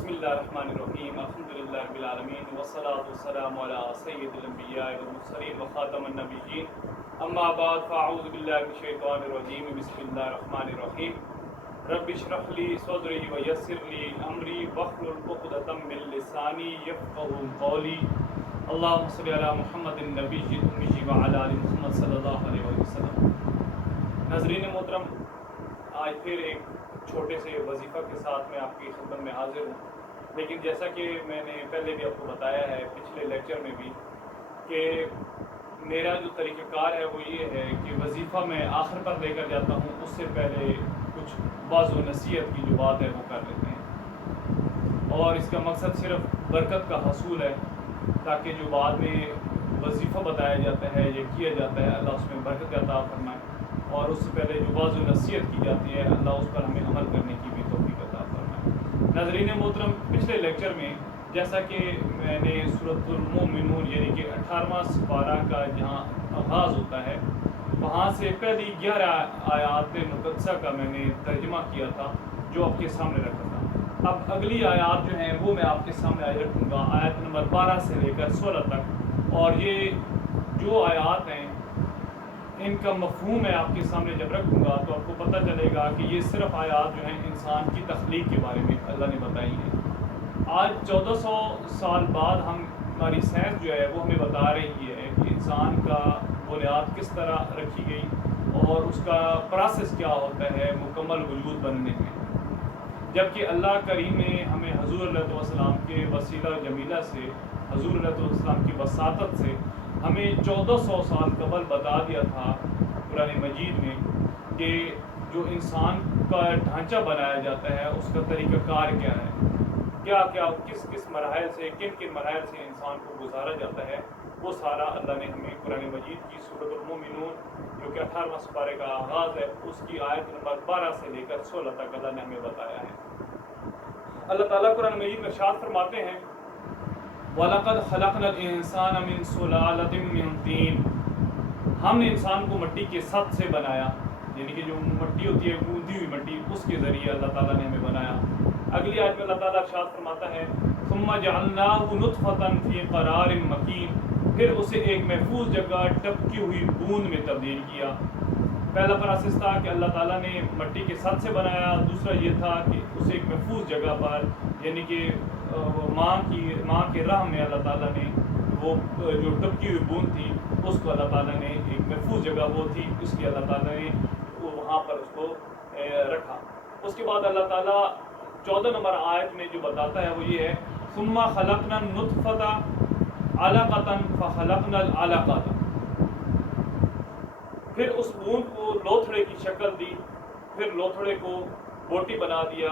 بسم اللہ الرحمن الرحیم الحمدللہ رب العالمین والصلاة والسلام علی سید الانبیاء والمرسلین وخاتم النبیین اما بعد فاعوذ باللہ من الشیطان الرجیم بسم اللہ الرحمن الرحیم رب اشرح لی صدری ویسر لی امری واحلل عقدۃ من لسانی یفقهوا قولی اللہم صل علی محمد النبی الأمی وعلی آل محمد صلی اللہ علیہ وسلم۔ ناظرین محترم، آج پھر ایک چھوٹے سے وظیفہ کے ساتھ میں آپ کی خدمت میں حاضر ہوں، لیکن جیسا کہ میں نے پہلے بھی آپ کو بتایا ہے پچھلے لیکچر میں بھی کہ میرا جو طریقہ کار ہے وہ یہ ہے کہ وظیفہ میں آخر پر لے کر جاتا ہوں، اس سے پہلے کچھ بعض و نصیحت کی جو بات ہے وہ کر لیتے ہیں، اور اس کا مقصد صرف برکت کا حصول ہے تاکہ جو بعد میں وظیفہ بتایا جاتا ہے یا کیا جاتا ہے اللہ اس میں برکت عطا فرمائے، اور اس سے پہلے جو بعض و نصیحت کی جاتی ہے اللہ اس پر ہمیں عمل کرنے کی بھی توفیق عطا فرمائے۔ ناظرین محترم، پچھلے لیکچر میں جیسا کہ میں نے سورۃ المؤمنون یعنی کہ 18واں سپارہ کا جہاں آغاز ہوتا ہے وہاں سے پہلی 11 آیات مقدسہ کا میں نے ترجمہ کیا تھا جو آپ کے سامنے رکھا تھا۔ اب اگلی آیات جو ہیں وہ میں آپ کے سامنے آج رکھوں گا، آیت نمبر 12 سے لے کر 16 تک، اور یہ جو آیات ہیں ان کا مفہوم میں آپ کے سامنے جب رکھوں گا تو آپ کو پتہ چلے گا کہ یہ صرف آیات جو ہیں انسان کی تخلیق کے بارے میں اللہ نے بتائی ہیں۔ آج 1400 سال بعد ہماری سائنس جو ہے وہ ہمیں بتا رہی ہے کہ انسان کا بنیاد کس طرح رکھی گئی اور اس کا پروسیس کیا ہوتا ہے مکمل وجود بننے میں، جبکہ اللہ کریم نے ہمیں حضور علیہ السلام کے وسیلہ جمیلہ سے، حضور علیہ السلام کی وساطت سے ہمیں 1400 سال قبل بتا دیا تھا قرآن مجید میں کہ جو انسان کا ڈھانچہ بنایا جاتا ہے اس کا طریقہ کار کیا ہے، کیا کیا کس کس مراحل سے کن کن مراحل سے انسان کو گزارا جاتا ہے، وہ سارا اللہ نے ہمیں قرآن مجید کی سورۃ المؤمنون جو کہ 18واں سپارے کا آغاز ہے اس کی آیت نمبر 12 سے لے کر 16 تک اللہ نے ہمیں بتایا ہے۔ اللہ تعالیٰ قرآن مجید میں ارشاد فرماتے ہیں وَلَقَدْ خَلَقْنَا الْإِنسَانَ مِنْ سُلَالَةٍ مِّن طِينٍ، ہم نے انسان کو مٹی کے سط سے بنایا، یعنی کہ جو مٹی ہوتی ہے گوندی ہوئی مٹی، اس کے ذریعے اللہ تعالیٰ نے ہمیں بنایا۔ اگلی آیت میں اللہ تعالیٰ ارشاد فرماتا ہے ثُمَّ جَعَلْنَاهُ نُطْفَةً فِي قَرَارٍ مَّكِينٍ، پھر اسے ایک محفوظ جگہ ٹپکی ہوئی بوند میں تبدیل کیا۔ پہلا پروسیس تھا کہ اللہ تعالیٰ نے مٹی کے سط سے بنایا، دوسرا یہ تھا کہ اسے ایک محفوظ جگہ پر یعنی کہ ماں کے رحم میں اللہ تعالیٰ نے وہ جو ٹپکی ہوئی بوند تھی اس کو اللہ تعالیٰ نے ایک محفوظ جگہ وہ تھی اس لیے اللہ تعالیٰ نے وہاں پر اس کو رکھا۔ اس کے بعد اللہ تعالیٰ 14 نمبر آیت میں جو بتاتا ہے وہ یہ ہے ثُمَّ خَلَقْنَا النُّطْفَةَ عَلَقَةً فَخَلَقْنَا الْعَلَقَةَ، پھر اس بوند کو لوتھڑے کی شکل دی، پھر لوتھڑے کو بوٹی بنا دیا،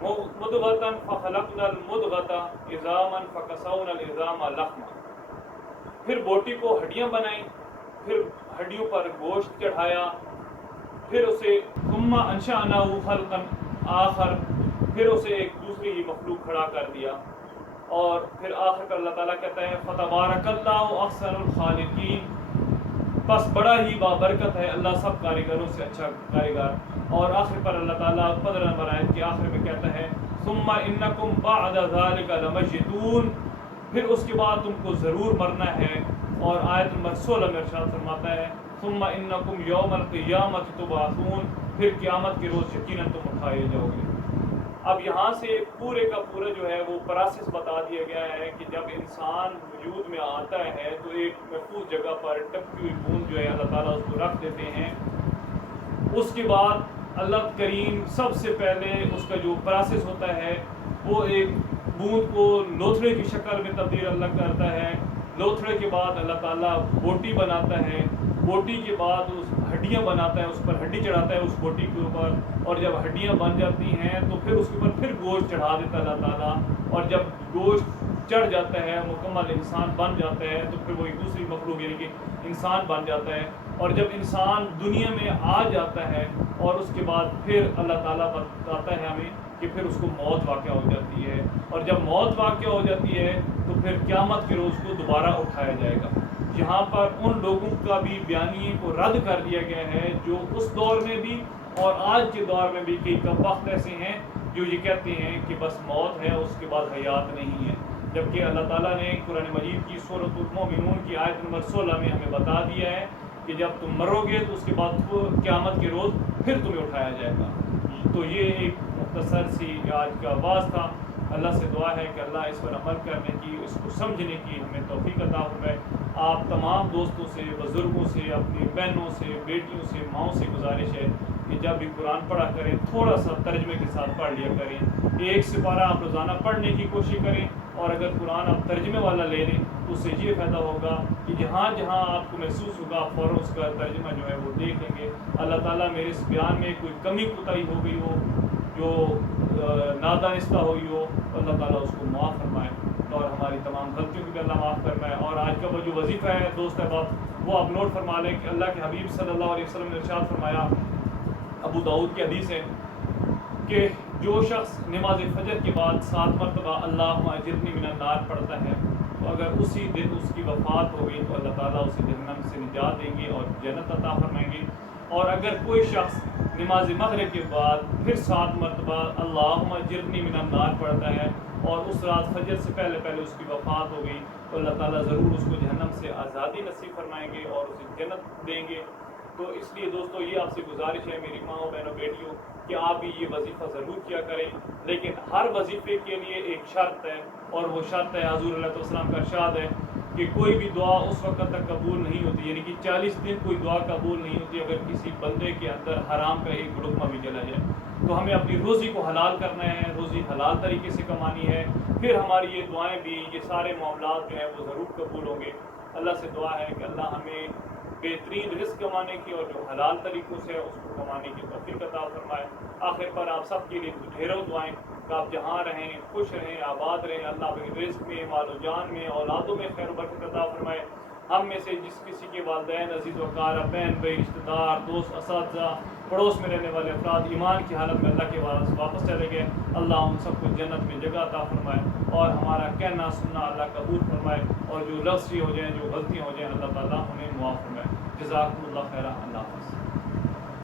مُضْغَةً فَخَلَقْنَا الْمُضْغَةَ عِظَامًا فَكَسَوْنَا الْعِظَامَ لَحْمًا، پھر بوٹی کو ہڈیاں بنائیں، پھر ہڈیوں پر گوشت چڑھایا، پھر اسے ثُمَّ أَنشَأْنَاهُ خَلْقًا آخر، پھر اسے ایک دوسری ہی مخلوق کھڑا کر دیا، اور پھر آخر پر اللہ تعالیٰ کہتا ہے فَتَبَارَكَ اللَّهُ أَحْسَنُ الْخَالِقِينَ، بس بڑا ہی بابرکت ہے اللہ سب کاریگروں سے اچھا کاریگر۔ اور آخر پر اللہ تعالیٰ 15 نمبر آیت کے آخر میں کہتا ہے ثُمَّ إِنَّكُمْ بَعْدَ ذَلِكَ لَمَيِّتُونَ، پھر اس کے بعد تم کو ضرور مرنا ہے، اور آیت نمبر 16 میں ارشاد فرماتا ہے ثُمَّ إِنَّكُمْ يَوْمَ الْقِيَامَةِ تُبْعَثُونَ، پھر قیامت کے روز یقیناً تم اٹھائے جاؤ گے۔ اب یہاں سے پورے کا پورا جو ہے وہ پروسیس بتا دیا گیا ہے کہ جب انسان وجود میں آتا ہے تو ایک محفوظ جگہ پر ٹپکی ہوئی بوند جو ہے اللہ تعالیٰ اس کو رکھ دیتے ہیں۔ اس کے بعد اللہ کریم سب سے پہلے اس کا جو پروسیس ہوتا ہے وہ ایک بوند کو لوتھڑے کی شکل میں تبدیل اللہ کرتا ہے، لوتھڑے کے بعد اللہ تعالیٰ بوٹی بناتا ہے، بوٹی کے بعد اس ہڈیاں بناتا ہے، اس پر ہڈی چڑھاتا ہے اس بوٹی کے اوپر، اور جب ہڈیاں بن جاتی ہیں تو پھر اس کے اوپر پھر گوشت چڑھا دیتا ہے اللہ تعالیٰ، اور جب گوشت چڑھ جاتا ہے مکمل انسان بن جاتا ہے تو پھر وہ ایک دوسری مخلوق یعنی کہ انسان بن جاتا ہے، اور جب انسان دنیا میں آ جاتا ہے اور اس کے بعد پھر اللہ تعالیٰ بتاتا ہے ہمیں کہ پھر اس کو موت واقع ہو جاتی ہے، اور جب موت واقع ہو جاتی ہے تو پھر قیامت کے روز کو دوبارہ اٹھایا جائے گا۔ یہاں پر ان لوگوں کا بھی بیانیے کو رد کر دیا گیا ہے جو اس دور میں بھی اور آج کے دور میں بھی کئی وقت ایسے ہیں جو یہ کہتے ہیں کہ بس موت ہے اس کے بعد حیات نہیں ہے، جبکہ اللہ تعالیٰ نے قرآن مجید کی سورۃ المؤمنون کی آیت نمبر 16 میں ہمیں بتا دیا ہے کہ جب تم مرو گے تو اس کے بعد قیامت کے روز پھر تمہیں اٹھایا جائے گا۔ تو یہ ایک مختصر سی آج کا آواز تھا۔ اللہ سے دعا ہے کہ اللہ اس پر عمل کرنے کی، اس کو سمجھنے کی ہمیں توفیق عطا فرمائے۔ آپ تمام دوستوں سے، بزرگوں سے، اپنی بہنوں سے، بیٹیوں سے، ماؤں سے گزارش ہے کہ جب بھی قرآن پڑھا کریں تھوڑا سا ترجمے کے ساتھ پڑھ لیا کریں۔ ایک سپارہ آپ روزانہ پڑھنے کی کوشش کریں، اور اگر قرآن آپ ترجمے والا لے لیں تو اس سے یہ فائدہ ہوگا کہ جہاں جہاں آپ کو محسوس ہوگا آپ فوراً اس کا ترجمہ جو ہے وہ دیکھ لیں گے۔ اللہ تعالیٰ میرے اس بیان میں کوئی کمی کوتاہی ہو گئی ہو، جو نادانستہ ہوئی ہو، اللہ تعالیٰ اس کو معاف فرمائے، اور ہماری تمام غلطیوں کو بھی اللہ معاف فرمائے۔ اور آج کا وہ جو وظیفہ ہے دوست احباب، وہ آپ نوٹ فرما لیں کہ اللہ کے حبیب صلی اللہ علیہ وسلم نے ارشاد فرمایا، ابو داؤد کی حدیث ہے کہ جو شخص نماز فجر کے بعد 7 مرتبہ اللہم اجرنی من النار پڑھتا ہے تو اگر اسی دن اس کی وفات ہو گئی تو اللہ تعالیٰ اسے جہنم سے نجات دیں گے اور جنت عطا فرمائیں گے۔ اور اگر کوئی شخص نماز مغرب کے بعد پھر 7 مرتبہ اللہم اجرنی من النار پڑھتا ہے اور اس رات فجر سے پہلے پہلے اس کی وفات ہو گئی تو اللہ تعالیٰ ضرور اس کو جہنم سے آزادی نصیب فرمائیں گے اور اسے جنت دیں گے۔ تو اس لیے دوستو یہ آپ سے گزارش ہے میری ماں بہنوں بیٹیوں کہ آپ بھی یہ وظیفہ ضرور کیا کریں، لیکن ہر وظیفے کے لیے ایک شرط ہے، اور وہ شرط ہے حضور علیہ السلام کا ارشاد ہے کہ کوئی بھی دعا اس وقت تک قبول نہیں ہوتی، یعنی کہ 40 دن کوئی دعا قبول نہیں ہوتی اگر کسی بندے کے اندر حرام کا ایک لقمہ بھی چلا جائے۔ تو ہمیں اپنی روزی کو حلال کرنا ہے، روزی حلال طریقے سے کمانی ہے، پھر ہماری یہ دعائیں بھی، یہ سارے معاملات جو ہیں وہ ضرور قبول ہوں گے۔ اللہ سے دعا ہے کہ اللہ ہمیں بہترین رزق کمانے کی اور جو حلال طریقوں سے اس کو کمانے کی توفیق عطا فرمائے۔ آخر پر آپ سب کے لیے ڈھیروں دعائیں کہ آپ جہاں رہیں خوش رہیں، آباد رہیں، اللہ اپنے رزق میں، مال و جان میں، اولادوں میں خیر و برکت عطا فرمائے۔ ہم میں سے جس کسی کے والدین، عزیز و اقارب، بہن بھائی، رشتہ دار، دوست، اساتذہ، پڑوس میں رہنے والے افراد ایمان کی حالت میں اللہ کے واپس چلے گئے، اللہ ان سب کو جنت میں جگہ عطا فرمائے اور ہمارا کہنا سننا اللہ قبول فرمائے، اور جو لفظ ہو جائیں، جو غلطیاں ہو جائیں، اللہ تعالیٰ انہیں معاف فرمائے۔ جزاکم اللہ خیرہ۔ اللہ حافظ۔